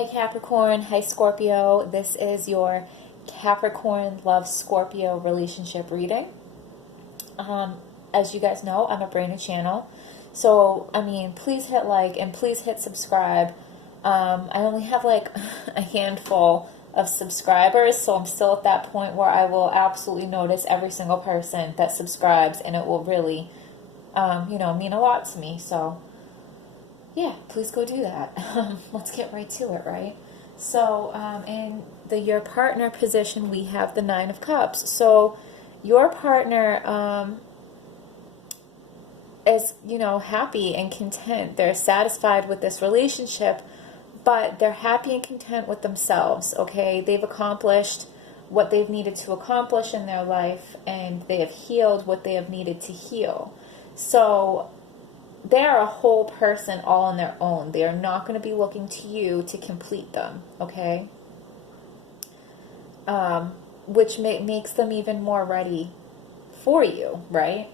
Hi Capricorn, hi Scorpio. This is your Capricorn Love Scorpio relationship reading. As you guys know, I'm a brand new channel. So, please hit like and please hit subscribe. I only have like a handful of subscribers, so I'm still at that point where I will absolutely notice every single person that subscribes, and it will really, mean a lot to me. So, yeah, please go do that. Let's get right to it, right? So, in your partner position, we have the Nine of Cups. So, your partner is, happy and content. They're satisfied with this relationship, but they're happy and content with themselves, okay? They've accomplished what they've needed to accomplish in their life, and they have healed what they have needed to heal. So, they are a whole person all on their own. They are not going to be looking to you to complete them, okay? Which makes them even more ready for you, right?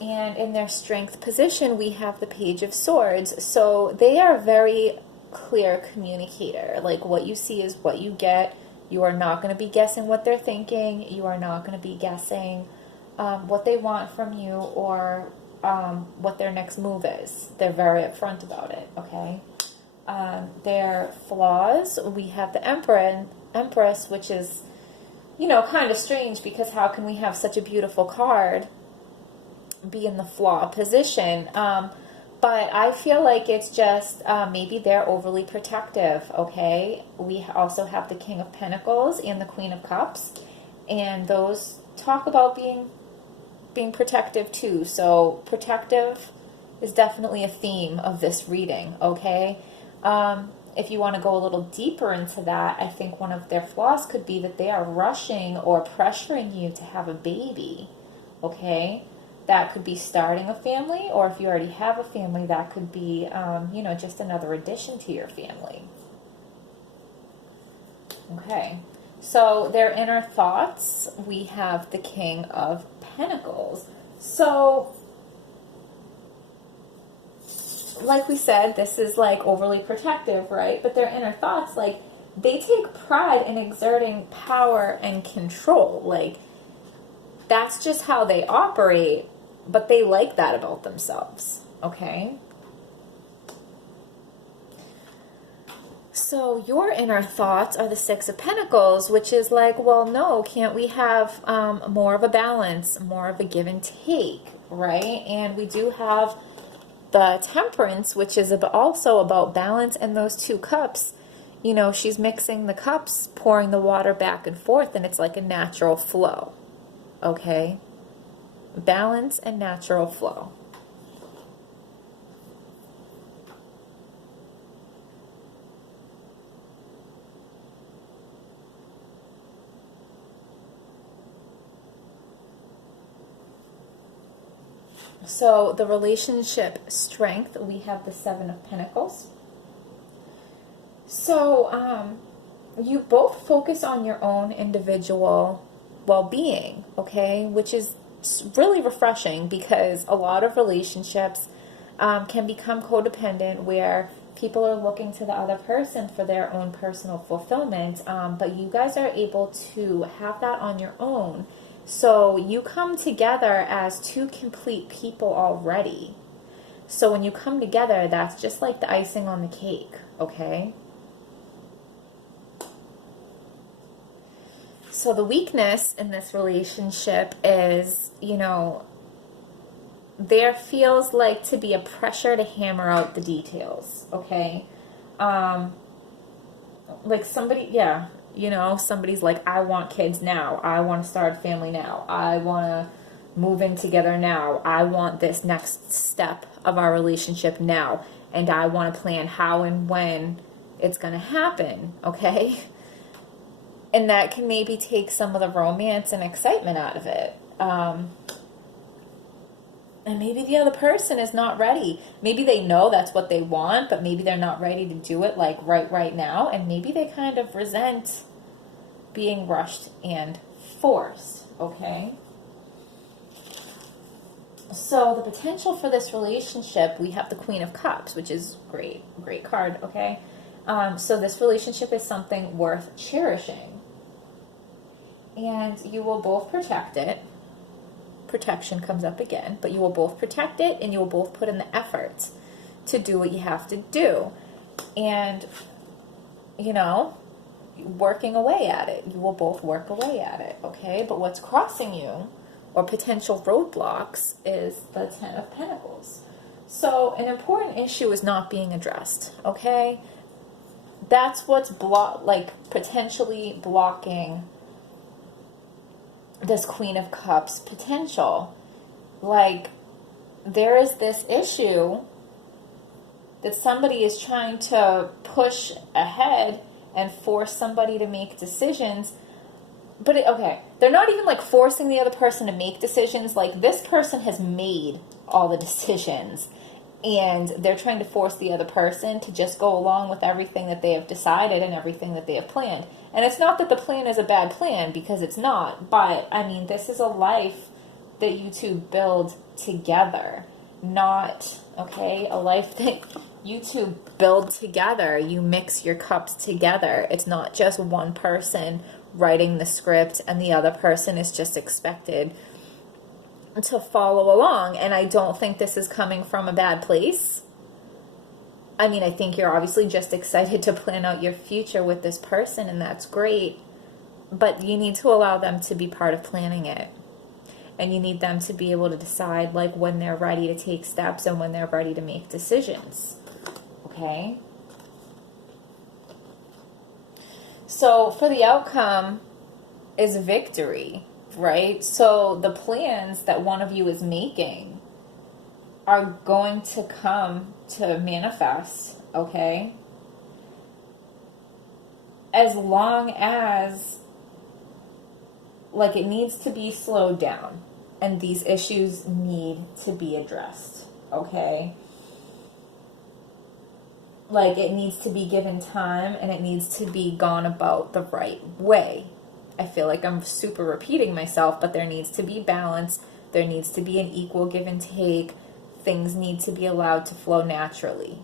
And in their strength position, we have the Page of Swords. So they are a very clear communicator. Like, what you see is what you get. You are not going to be guessing what they're thinking. You are not going to be guessing what they want from you, or what their next move is. They're very upfront about it, okay? Their flaws, we have the Empress, which is, kind of strange, because how can we have such a beautiful card be in the flaw position? But I feel like it's just maybe they're overly protective, okay? We also have the King of Pentacles and the Queen of Cups, and those talk about being protective too. So protective is definitely a theme of this reading, okay? If you want to go a little deeper into that, I think one of their flaws could be that they are rushing or pressuring you to have a baby, okay? That could be starting a family, or if you already have a family, that could be, just another addition to your family. Okay. So their inner thoughts, we have the King of Pentacles. So, like we said, this is like overly protective, right? But their inner thoughts, like, they take pride in exerting power and control. Like, that's just how they operate, but they like that about themselves, okay? So your inner thoughts are the Six of Pentacles, which is like, well, no, can't we have more of a balance, more of a give and take, right? And we do have the Temperance, which is also about balance, and those two cups, she's mixing the cups, pouring the water back and forth, and it's like a natural flow, okay? Balance and natural flow. So the relationship strength, we have the Seven of Pentacles. So you both focus on your own individual well-being, okay, which is really refreshing, because a lot of relationships can become codependent, where people are looking to the other person for their own personal fulfillment, but you guys are able to have that on your own. So you come together as two complete people already. So when you come together, that's just like the icing on the cake, okay? So the weakness in this relationship is, there feels like to be a pressure to hammer out the details, okay? Like somebody, somebody's like, I want kids now. I want to start a family now. I want to move in together now. I want this next step of our relationship now. And I want to plan how and when it's going to happen, okay? And that can maybe take some of the romance and excitement out of it. And maybe the other person is not ready. Maybe they know that's what they want, but maybe they're not ready to do it like right now. And maybe they kind of resent being rushed and forced, okay? So the potential for this relationship, we have the Queen of Cups, which is great card, okay? So this relationship is something worth cherishing. And you will both protect it. Protection comes up again, but you will both protect it and you will both put in the effort to do what you have to do. And, you know, working away at it. You will both work away at it, okay? But what's crossing you, or potential roadblocks, is the Ten of Pentacles. So an important issue is not being addressed, okay? That's what's potentially blocking this Queen of Cups potential. Like, there is this issue that somebody is trying to push ahead and force somebody to make decisions. But, they're not even like forcing the other person to make decisions. Like, this person has made all the decisions, and they're trying to force the other person to just go along with everything that they have decided and everything that they have planned. And it's not that the plan is a bad plan, because it's not. But, I mean, this is a life that you two build together. Not, a life that you two build together. You mix your cups together. It's not just one person writing the script and the other person is just expected to follow along. And I don't think this is coming from a bad place. I mean, I think you're obviously just excited to plan out your future with this person, and that's great. But you need to allow them to be part of planning it. And you need them to be able to decide, like, when they're ready to take steps and when they're ready to make decisions. Okay? So for the outcome is victory, right? So the plans that one of you is making are going to come to manifest, okay? As long as, like, it needs to be slowed down and these issues need to be addressed, okay? Like, it needs to be given time and it needs to be gone about the right way. I feel like I'm super repeating myself, but there needs to be balance. There needs to be an equal give and take. Things need to be allowed to flow naturally.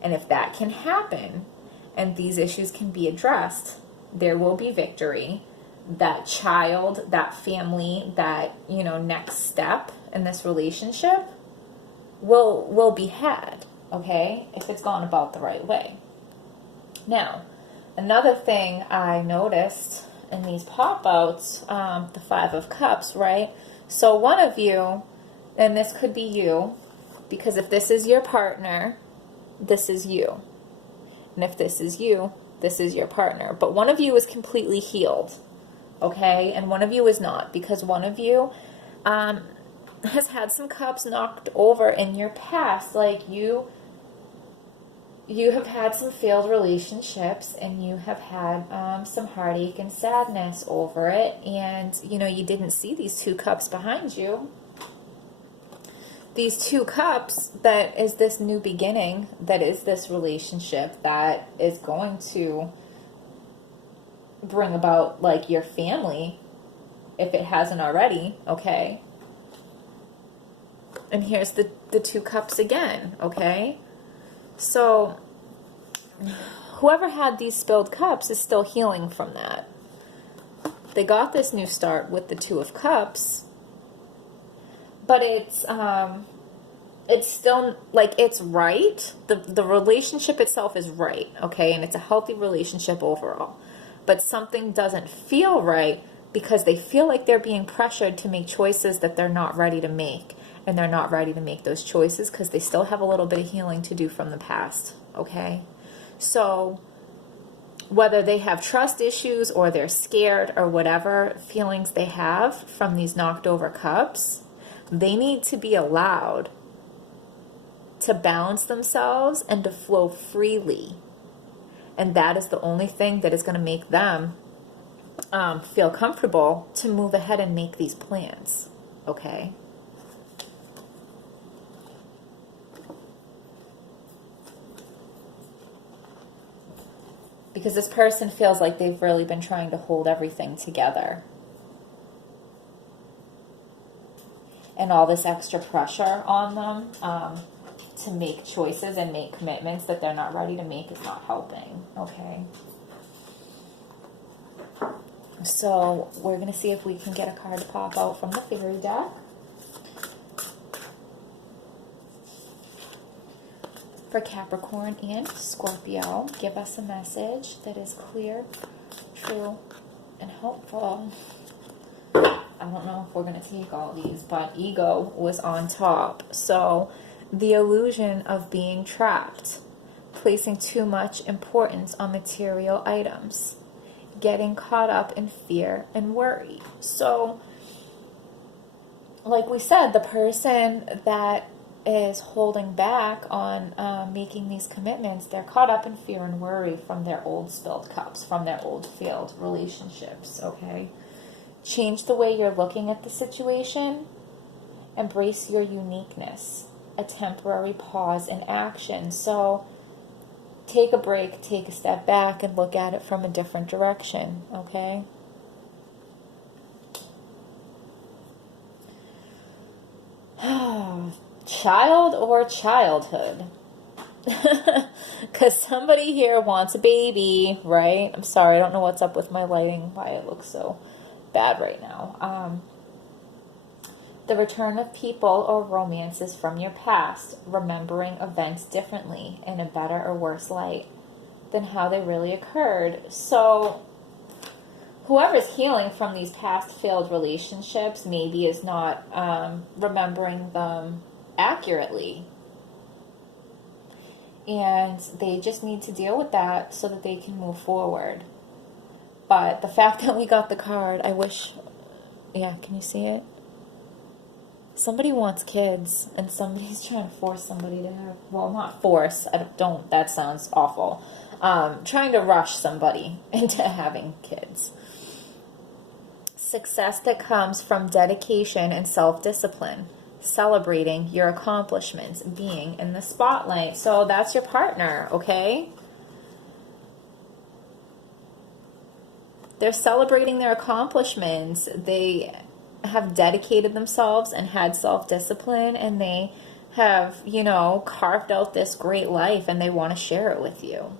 And if that can happen and these issues can be addressed, there will be victory. That child, that family, that, next step in this relationship will be had, okay, if it's gone about the right way. Now, another thing I noticed in these pop-outs, the Five of Cups, right? So one of you, and this could be you, because if this is your partner, this is you. And if this is you, this is your partner. But one of you is completely healed, okay? And one of you is not, because one of you has had some cups knocked over in your past. Like, you have had some failed relationships, and you have had some heartache and sadness over it, and, you didn't see these two cups behind you. These two cups, that is this new beginning, that is this relationship that is going to bring about, like, your family, if it hasn't already, okay? And here's the two cups again, okay? So, whoever had these spilled cups is still healing from that. They got this new start with the Two of Cups, but it's still, like, it's right. The relationship itself is right, okay? And it's a healthy relationship overall. But something doesn't feel right because they feel like they're being pressured to make choices that they're not ready to make. And they're not ready to make those choices because they still have a little bit of healing to do from the past, okay? So whether they have trust issues or they're scared or whatever feelings they have from these knocked over cups, they need to be allowed to balance themselves and to flow freely. And that is the only thing that is going to make them feel comfortable to move ahead and make these plans, okay? Because this person feels like they've really been trying to hold everything together. And all this extra pressure on them to make choices and make commitments that they're not ready to make is not helping, okay? So we're going to see if we can get a card to pop out from the fairy deck. For Capricorn and Scorpio, give us a message that is clear, true, and helpful. I don't know if we're going to take all these, but ego was on top. So the illusion of being trapped, placing too much importance on material items, getting caught up in fear and worry. So, like we said, the person that is holding back on making these commitments, they're caught up in fear and worry from their old spilled cups, from their old failed relationships, okay? Change the way you're looking at the situation. Embrace your uniqueness. A temporary pause in action. So take a break, take a step back, and look at it from a different direction, okay? Child or childhood? Because somebody here wants a baby, right? I'm sorry, I don't know what's up with my lighting, why it looks so bad right now. The return of people or romances from your past, remembering events differently in a better or worse light than how they really occurred. So whoever's healing from these past failed relationships maybe is not remembering them accurately. And they just need to deal with that so that they can move forward. But the fact that we got the card, I wish, yeah, can you see it? Somebody wants kids, and somebody's trying to force somebody to have, well, not force, that sounds awful. Trying to rush somebody into having kids. Success that comes from dedication and self-discipline. Celebrating your accomplishments, being in the spotlight. So that's your partner, okay? They're celebrating their accomplishments. They have dedicated themselves and had self-discipline, and they have, you know, carved out this great life, and they want to share it with you.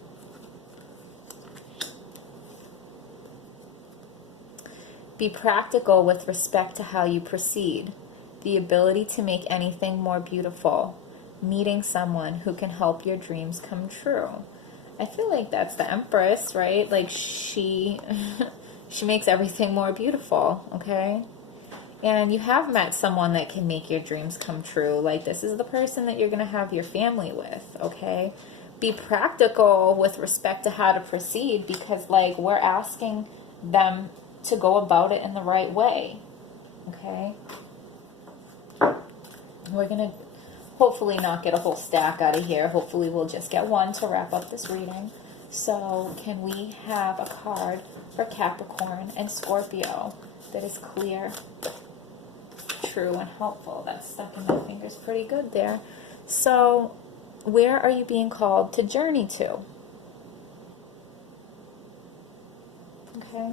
Be practical with respect to how you proceed. The ability to make anything more beautiful. Meeting someone who can help your dreams come true. I feel like that's the Empress, right? Like she makes everything more beautiful, okay? And you have met someone that can make your dreams come true. Like this is the person that you're going to have your family with, okay? Be practical with respect to how to proceed, because like we're asking them to go about it in the right way, okay? We're going to hopefully not get a whole stack out of here. Hopefully we'll just get one to wrap up this reading. So can we have a card for Capricorn and Scorpio that is clear, true, and helpful? That's stuck in my fingers pretty good there. So where are you being called to journey to? Okay.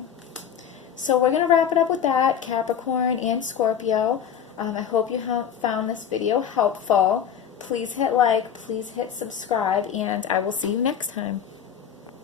So we're going to wrap it up with that, Capricorn and Scorpio. I hope you found this video helpful. Please hit like, please hit subscribe, and I will see you next time.